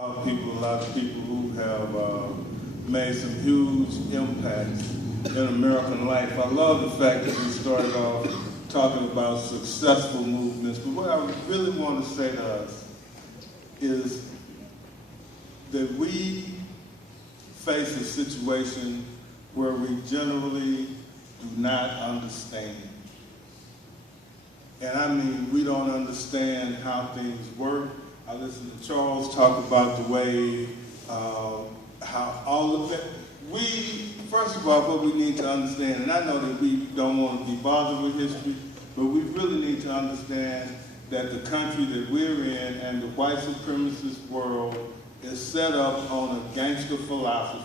A lot of people who have made some huge impacts in American life. I love the fact that we started off talking about successful movements, but what I really want to say to us is that we face a situation where we generally do not understand. And I mean, we don't understand how things work. I listened to Charles talk about the way, how all of it. First of all, what we need to understand, and I know that we don't want to be bothered with history, but we really need to understand that the country that we're in and the white supremacist world is set up on a gangster philosophy.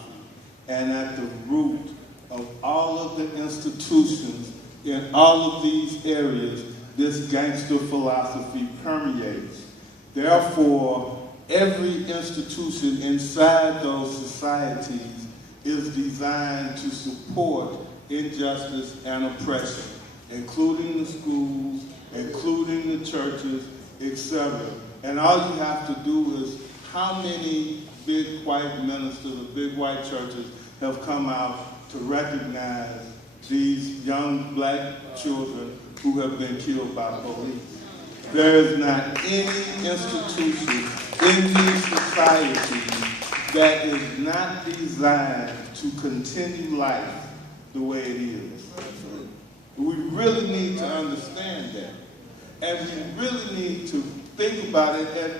And at the root of all of the institutions in all of these areas, this gangster philosophy permeates. Therefore, every institution inside those societies is designed to support injustice and oppression, including the schools, including the churches, etc. And all you have to do is how many big white ministers or big white churches have come out to recognize these young black children who have been killed by police. There is not any institution in these societies that is not designed to continue life the way it is. We really need to understand that. And we really need to think about it. And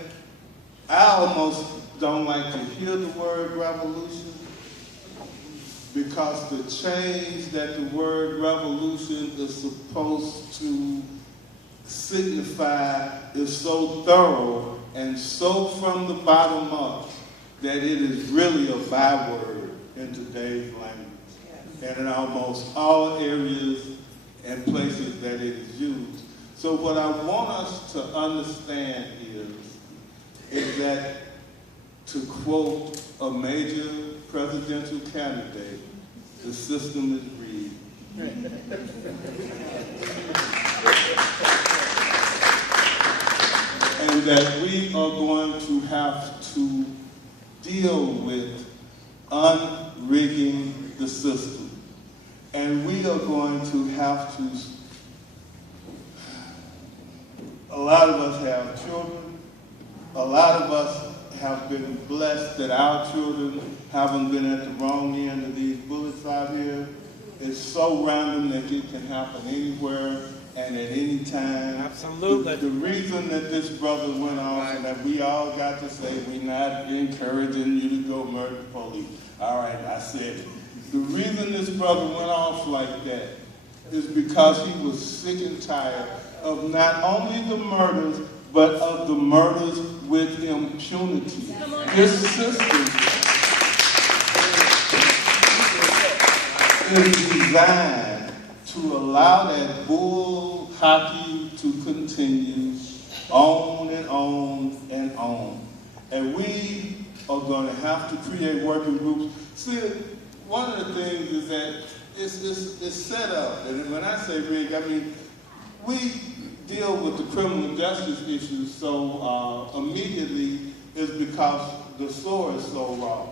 I almost don't like to hear the word revolution, because the change that the word revolution is supposed to signify is so thorough and so from the bottom up that it is really a byword in today's language and in almost all areas and places that it is used. So what I want us to understand is that, to quote a major presidential candidate, the system is rigged. And that we are going to have to deal with unrigging the system. And we are going to have to, a lot of us have children, a lot of us have been blessed that our children haven't been at the wrong end of these bullets out here. It's so random that it can happen anywhere and at any time. Absolutely. The reason that this brother went off and that we all got to say we're not encouraging you to go murder the police. All right, I said it. The reason this brother went off like that is because he was sick and tired of not only the murders, but of the murders with impunity. This system is designed to allow that bull hockey to continue on and on and on. And we are going to have to create working groups. See, one of the things is that it's set up, and when I say rigged, I mean, we deal with the criminal justice issues so immediately is because the sword is so raw.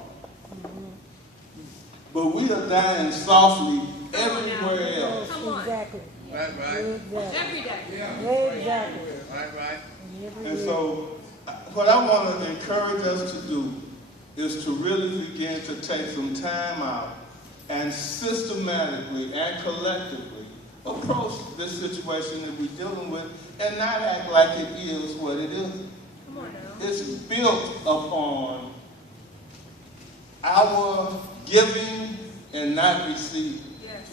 But we are dying softly everywhere else. Exactly. Right. Every day. Yeah. Exactly. Right. And so what I want to encourage us to do is to really begin to take some time out and systematically and collectively approach this situation that we're dealing with and not act like it is what it is. Come on now. It's built upon our giving and not receiving. Yes.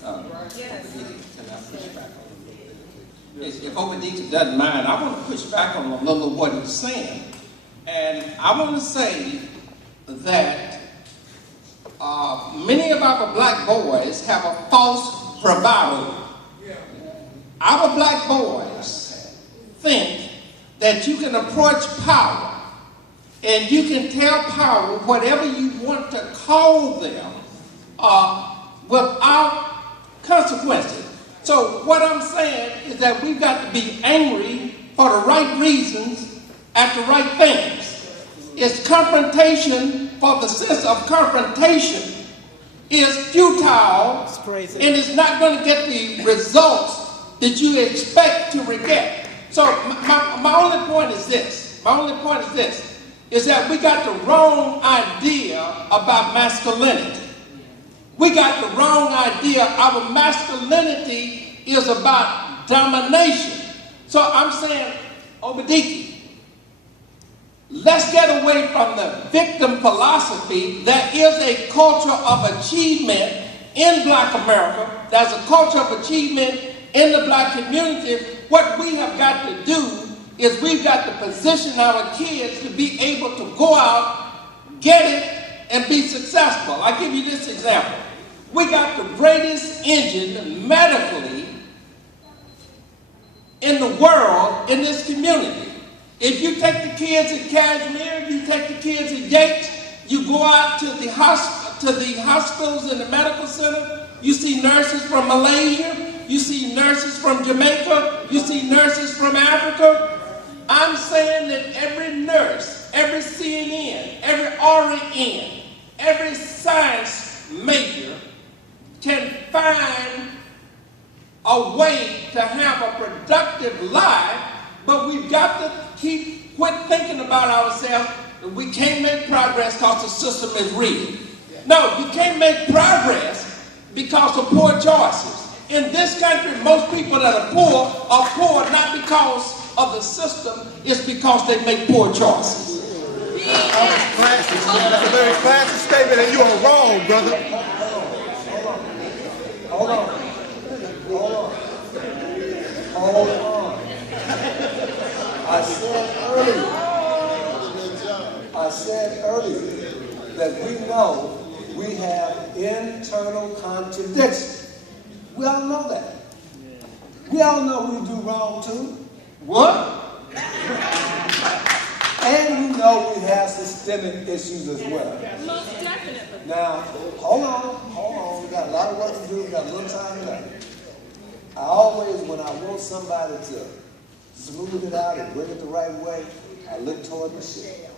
Yes. Can I push back on a little bit? If Obadiah doesn't mind, I want to push back on a little of what he's saying. And I want to say that many of our black boys have a false bravado. Our black boys think that you can approach power and you can tell power whatever you want to call them without consequences. So what I'm saying is that we've got to be angry for the right reasons at the right things. is confrontation for the sense of confrontation is futile and is not going to get the results that you expect to get. So my only point is this. Is that we got the wrong idea about masculinity. We got the wrong idea. Our masculinity is about domination. So I'm saying, Obadiki, let's get away from the victim philosophy. There is a culture of achievement in Black America. There's a culture of achievement in the Black community. What we have got to do is we've got to position our kids to be able to go out, get it, and be successful. I'll give you this example. We got the greatest engine medically in the world in this community. If you take the kids at Kashmir, you take the kids at Yates, you go out to the hospitals and the medical center, you see nurses from Malaysia, you see nurses from Jamaica, you see nurses from Africa. I'm saying that every nurse, every CNN, every RN, every science major can find a way to have a productive life, but we've got to quit thinking about ourselves that we can't make progress because the system is rigged. No, you can't make progress because of poor choices. In this country, most people that are poor not because of the system, it's because they make poor choices. That was classy. That's a very classy statement, and you are wrong, brother. Hold on. I said earlier that we know we have internal contradictions. We all know that. We all know we do wrong too. What? And we know we have systemic issues as well. Most definitely. Now, hold on. We got a lot of work to do. We got a little time left. I always, when I want somebody to smooth it out and bring it the right way, I look toward Michelle.